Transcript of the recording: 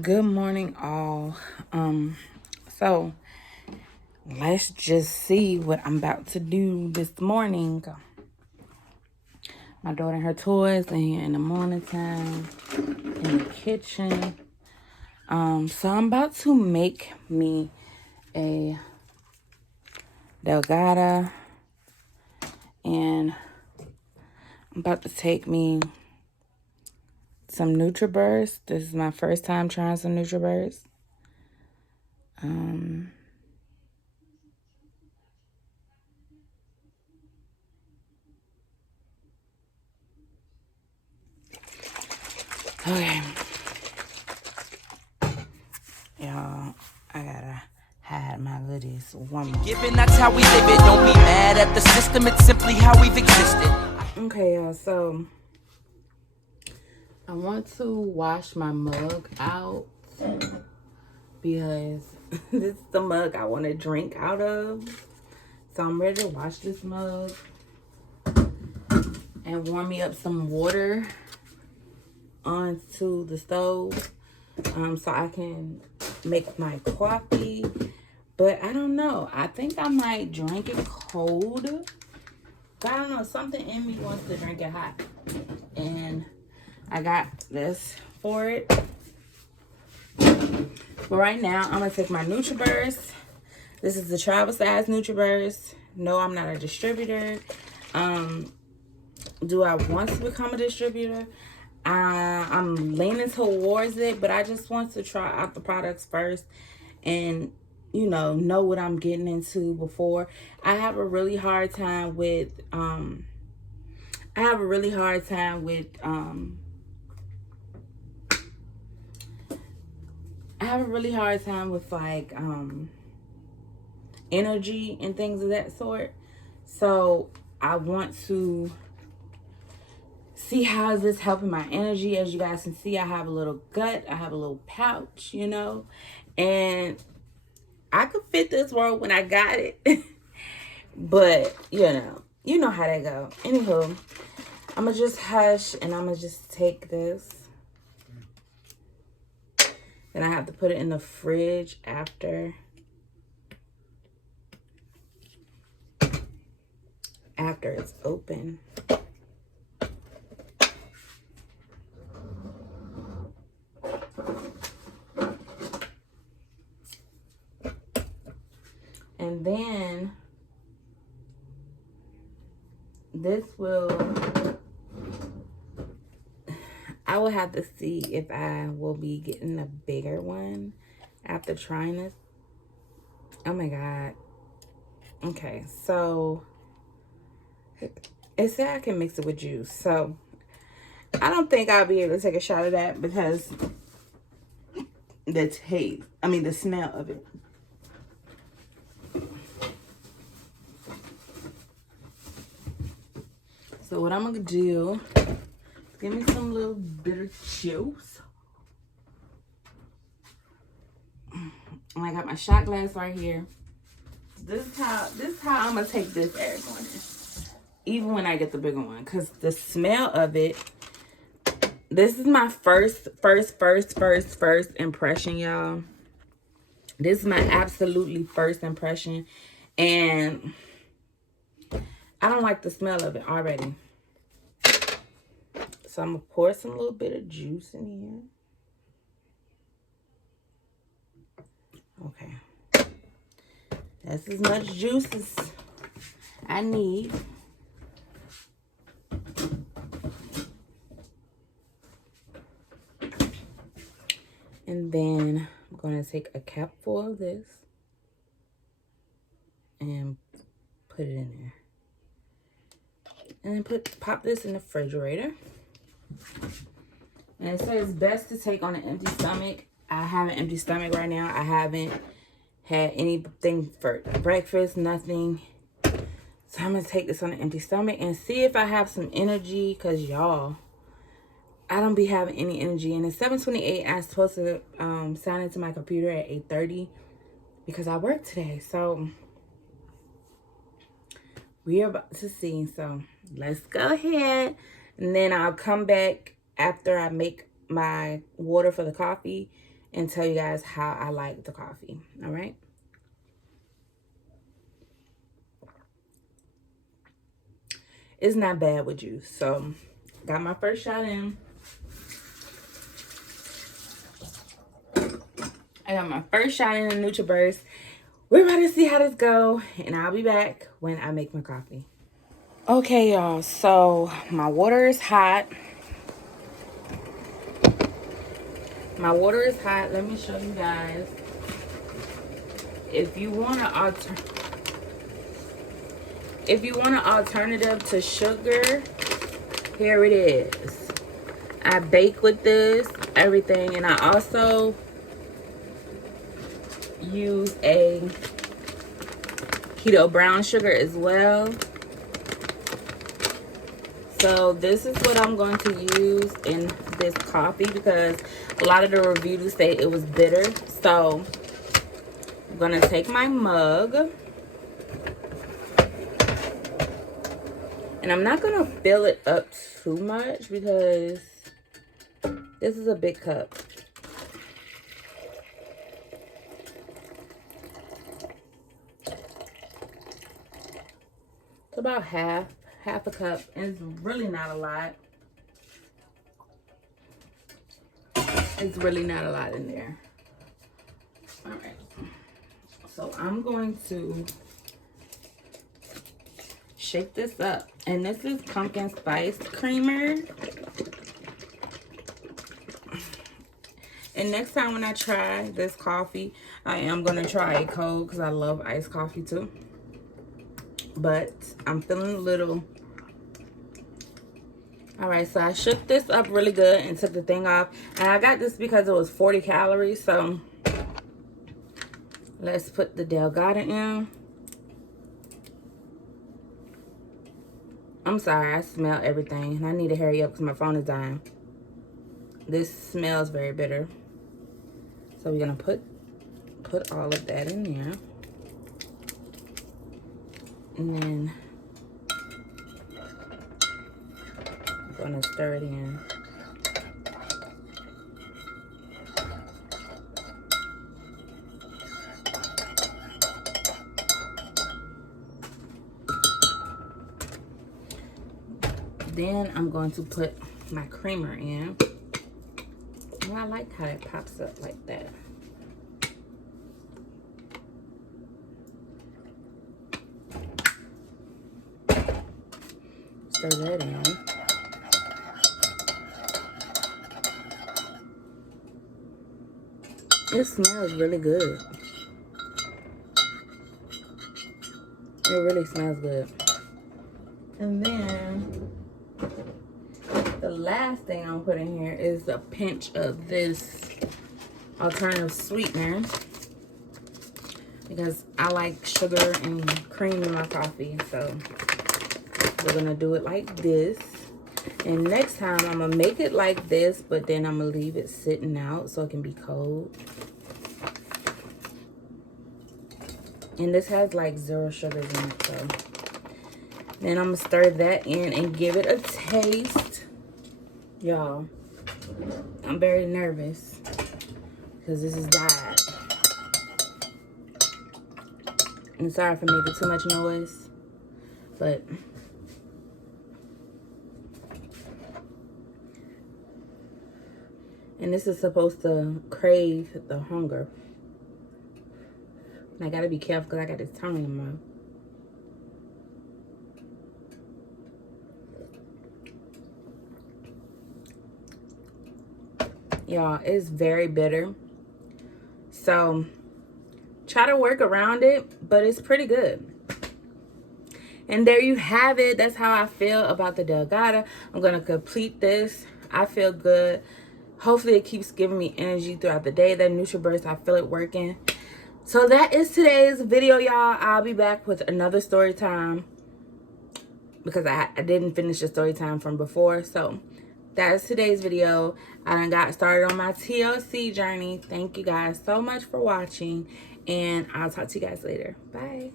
Good morning, all. So let's just see what I'm about to do this morning. My daughter and her toys are here in the morning time in the kitchen. So I'm about to make me a Delgada, and I'm about to take me some NutriBurst. This is my first time trying some NutriBurst. Okay. Y'all, I gotta hide my goodies one more. Given that's how we live it, don't be mad at the system, it's simply how we've existed. Okay, y'all, so I want to wash my mug out because this is the mug I want to drink out of. So I'm ready to wash this mug and warm me up some water onto the stove so I can make my coffee. But I don't know. I think I might drink it cold. I don't know. Something in me wants to drink it hot. And I got this for it. But right now, I'm going to take my NutriBurst. This is the travel size NutriBurst. No, I'm not a distributor. Do I want to become a distributor? I'm leaning towards it, but I just want to try out the products first and, know what I'm getting into before. I have a really hard time with, like energy and things of that sort. So I want to see how is this helping my energy. As you guys can see, I have a little gut, I have a little pouch, and I could fit this world when I got it. But you know how that go. Anywho, I'm gonna just hush and I'm gonna just take this. Then I have to put it in the fridge after it's open. And then I will have to see if I will be getting a bigger one after trying this. Oh my God. Okay, so it said I can mix it with juice. So I don't think I'll be able to take a shot of that because the smell of it. So what I'm gonna do, give me some little bit of juice. And I got my shot glass right here. This is how I'm gonna take this egg on it. Even when I get the bigger one, because the smell of it. This is my first impression, y'all. This is my absolutely first impression, and I don't like the smell of it already. So I'm gonna pour some little bit of juice in here. Okay. That's as much juice as I need. And then I'm gonna take a capful of this and put it in there. And then pop this in the refrigerator. And it says best to take on an empty stomach. I have an empty stomach right now. I haven't had anything for breakfast, nothing. So I'm going to take this on an empty stomach and see if I have some energy. Because, y'all, I don't be having any energy. And it's 7:28. I'm supposed to sign into my computer at 8:30 because I work today. So we are about to see. So let's go ahead. And then I'll come back after I make my water for the coffee and tell you guys how I like the coffee. All right. It's not bad with juice. So got my first shot in. I got my first shot in the NutriBurst. We're about to see how this go, and I'll be back when I make my coffee. Okay, y'all. So my water is hot. My water is hot. Let me show you guys. If you want an alternative to sugar, here it is. I bake with this, everything, and I also use a keto brown sugar as well. So this is what I'm going to use in this coffee because a lot of the reviews say it was bitter. So I'm going to take my mug, and I'm not going to fill it up too much because this is a big cup. It's about half a cup, and it's really not a lot. It's really not a lot in there. All right. So I'm going to shake this up. And this is pumpkin spice creamer. And next time when I try this coffee, I am going to try it cold because I love iced coffee too. But I'm feeling a little... Alright, so I shook this up really good and took the thing off. And I got this because it was 40 calories. So let's put the Delgada in. I'm sorry, I smell everything. And I need to hurry up because my phone is dying. This smells very bitter. So we're going to put all of that in there. And then I'm going to stir it in. Then I'm going to put my creamer in. And I like how it pops up like that. Stir that in. It smells really good. It really smells good. And then the last thing I'm putting here is a pinch of this alternative sweetener because I like sugar and cream in my coffee. So we're gonna do it like this. And next time I'm gonna make it like this, but then I'm gonna leave it sitting out so it can be cold. And this has like 0 sugars in it, so then I'm gonna stir that in and give it a taste. Y'all, I'm very nervous because this is diet. And sorry for making too much noise, but and this is supposed to crave the hunger. And I gotta be careful because I got this tongue in my mouth. Y'all, it's very bitter. So try to work around it, but it's pretty good. And there you have it. That's how I feel about the Delgada. I'm gonna complete this. I feel good. Hopefully it keeps giving me energy throughout the day. That NutriBurst, I feel it working. So that is today's video, y'all. I'll be back with another story time because I didn't finish the story time from before. So that is today's video. I done got started on my TLC journey. Thank you guys so much for watching, and I'll talk to you guys later. Bye.